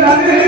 나는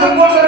Gracias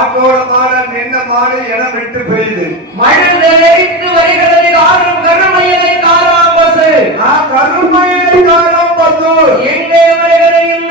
ஆர்ப்போளமான நின்ன மாடு என விட்டு பெய்து. மனிதரைத்து வருகிறது ஆறும் கருமையிலை காராம்பசு கருமையிலை காராம்பசு எங்கே வருகிறது?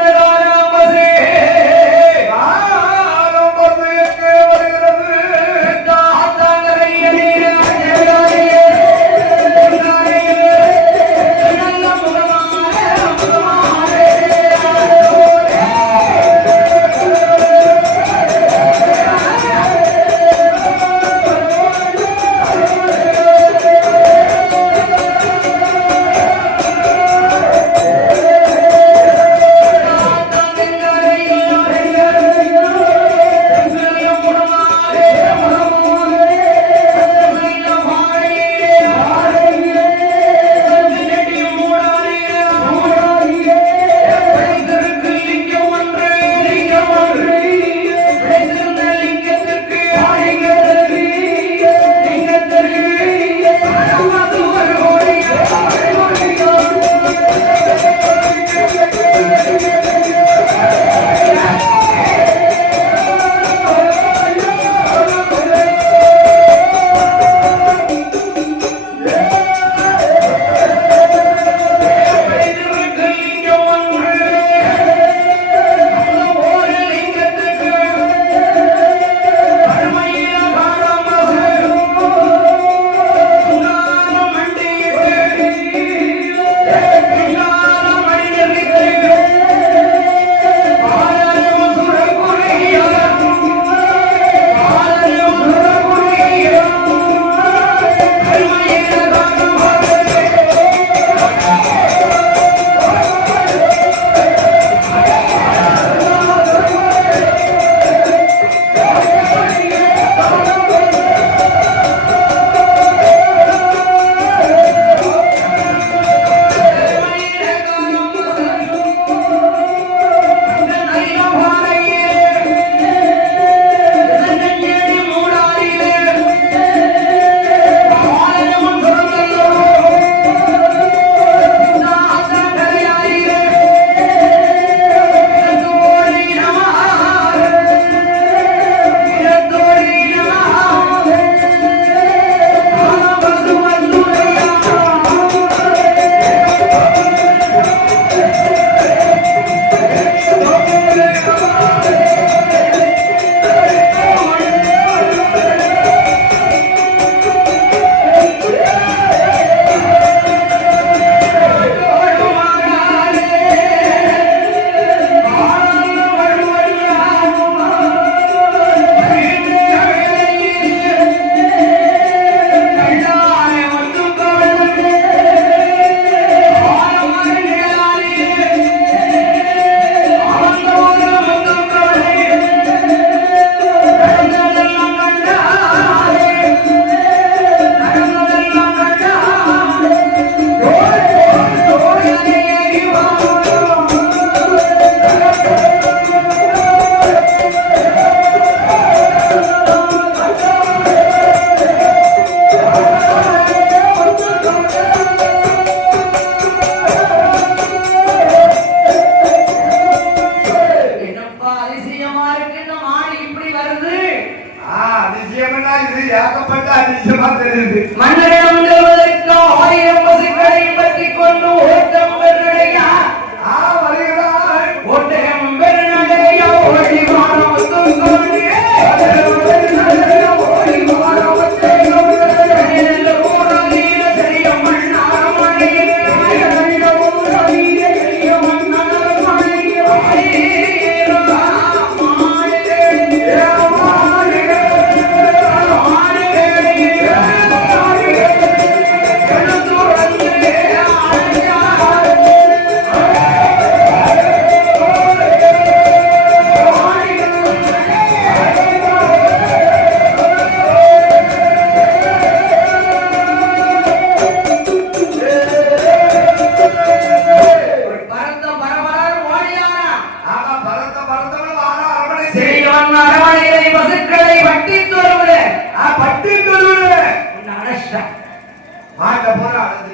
శ్రమ తెలియదు మండలం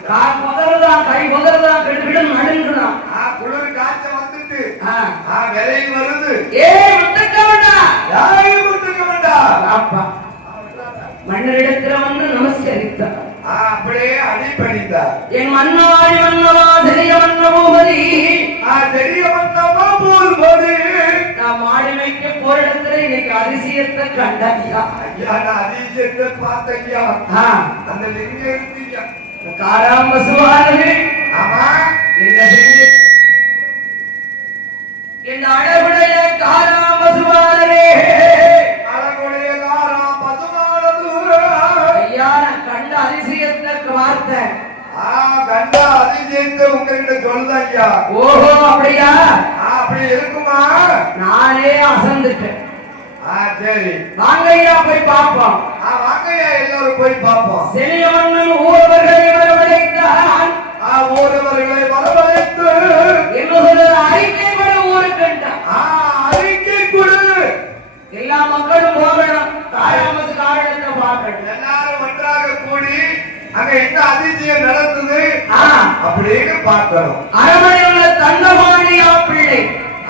கால் முதல்தான் கை முதல்தான் கிடுகிடும் நடுங்குதான் ஆ, குளிர் காய்ச்ச வந்துட்டு. விலையும் வருது. ஏய் முத்துக்க வேண்டாம் யாரையும் விட்டுக்க வேண்டாம் அப்பா மன்னரிடத்தில் வந்து நமஸ்கரித்தார் அப்படியே அடிப்பணித்தார் என் மன்னாடி மன்னவா சிறிய மன்ன பூபதி. தெரிய வந்தவா போல் போது நான் மாடிமைக்கு போரிடத்துல இன்னைக்கு அதிசயத்தை கண்டாயா ஐயா நான் அதிசயத்தை பார்த்தையா அந்த லிங்க இந்த காராம்பசுவார்கள் ஆமா. என்ன செய்ய? இந்த அழகுடைய காராம்பசுவாரே அழகுடைய காரம் தூரம் ஐயா நான் கண்ட அதிசயத்தை பார்த்தேன் ஆ, கண்டா அதிசயத்தை உங்ககிட்ட சொல்லுது ஐயா. ஓஹோ அப்படியா? அப்படி இருக்குமா? நானே அசந்துட்டேன். ஆ சரி. வாங்க ஐயா போய் பார்ப்போம். ஆ வாங்கய்யா எல்லாரும் போய் பார்ப்போம். செலிய மன்னன் ஊரவர்களை ஆ ஊரவர்களை வரவழைத்து அறிக்கை கூட அறிக்கை கொடு. எல்லா மக்களும் போகணும். காராமசு காரணத்தை பார்க்கணும். எல்லாரும் ஒன்றாக கூடி அங்க என்ன அதிசயம் நடந்தது? அப்படின்னு பார்க்கணும். அரண்மனையில் உள்ள தண்டவாணியா பிள்ளை.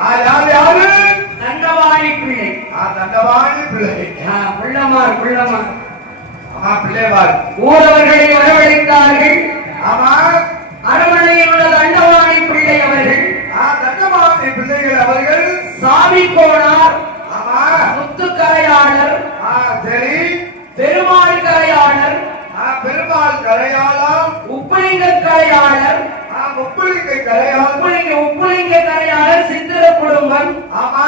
ஆ யார் யாரு? தண்டவாணி பிள்ளை. ஆ தண்டவாணி பிள்ளை. பிள்ளமார் பிள்ளமார். ஆமா பிள்ளைவாள் ஊரவர்களை வரவழைத்தார்கள். ஆமா. அரண்மனையில் உள்ள தண்டவாணி பிள்ளை அவர்கள் ஆ தண்டவாணி பிள்ளைகள் அவர்கள் சாமி கோணார் ஆமா. முத்துக்கரையாளர் ஆ சரி. பெருமாள் கரையாளர் பெருமாள் கரையாளம் உப்புலிங்க கரையாளர் ஆ முப்புளிங்க கரையாளம் உப்புலிங்க உப்புலிங்க கரையாளர் சித்திர குடும்பம் ஆமா.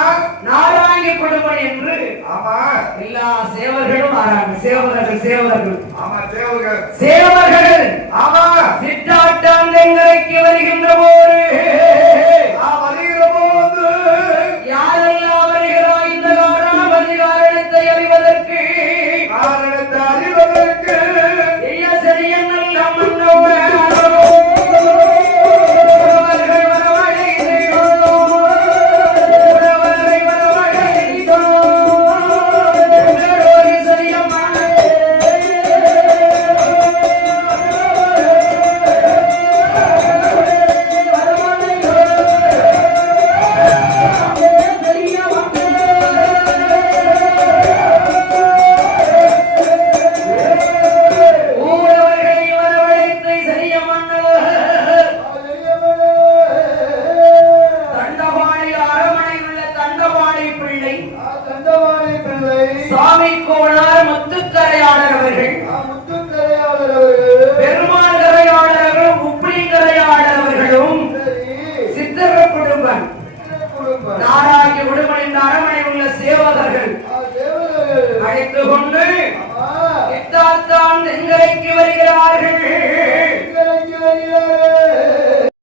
நாராயண குடும்பம் என்று ஆமா. எல்லா சேவர்களும் வராங்க சேவகர்கள் சேவகர்கள். ஆமா தேவகர் சேவகர்கள். ஆமா.